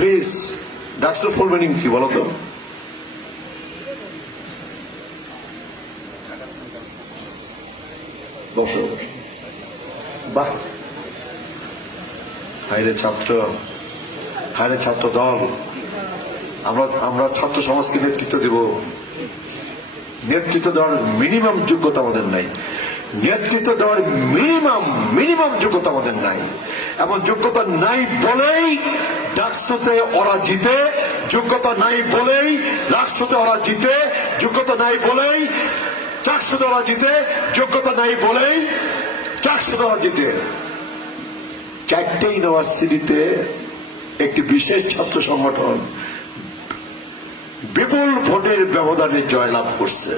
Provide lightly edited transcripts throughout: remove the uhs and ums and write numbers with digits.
Please ডাকসুর full meaning কি বলো তো? বসো বসো। বাহ, হায়রে ছাত্র, হায়রে ছাত্র দল, আমরা ছাত্র সমাজকে নেতৃত্ব দেব। নেতৃত্ব দেওয়ার মিনিমাম যোগ্যতা আমাদের নাই, নেতৃত্ব দেওয়ার মিনিমাম যোগ্যতা আমাদের নাই। এমন যোগ্যতা নাই বলেই ডাকসুতে ওরা জিতে, যোগ্যতা নাই বলেই রাষ্ট্রতে ওরা জিতে, যোগ্যতা নাই বলেই চাকসুতে ওরা জিতে, যোগ্যতা নাই বলেই চাকসুতে ওরা জিতে। 4টে ইউনিভার্সিটিতে একটি বিশেষ ছাত্র সংগঠন বিপুল ভোটের ব্যবধানে জয়লাভ করছে।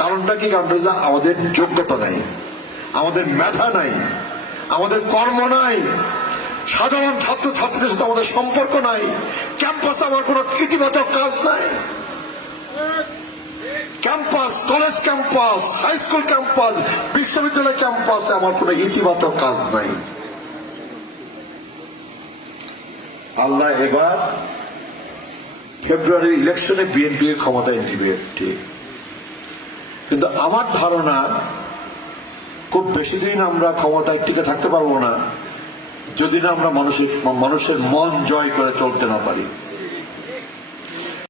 কারণটা কি? কারণটা যে আমাদের যোগ্যতা নাই, আমাদের মেধা নাই, আমাদের কর্ম নাই, সাধারণ ছাত্র ছাত্রীদের সাথে আমাদের সম্পর্ক নাই, ক্যাম্পাসে আমার কোন ইতিবাচক কাজ নাই। Campus, college campus, high school campus, বিশ্ববিদ্যালয় ক্যাম্পাসে আমার কোন ইতিবাচক কাজ নাই। আল্লাহ এবার ফেব্রুয়ারি ইলেকশনে বিএনপি ক্ষমতায় নিবে, ঠিক, কিন্তু আমার ধারণা খুব বেশি দিন আমরা ক্ষমতায় টিকে থাকতে পারবো না যদি না আমরা মানুষের মন জয় করে চলতে না পারি।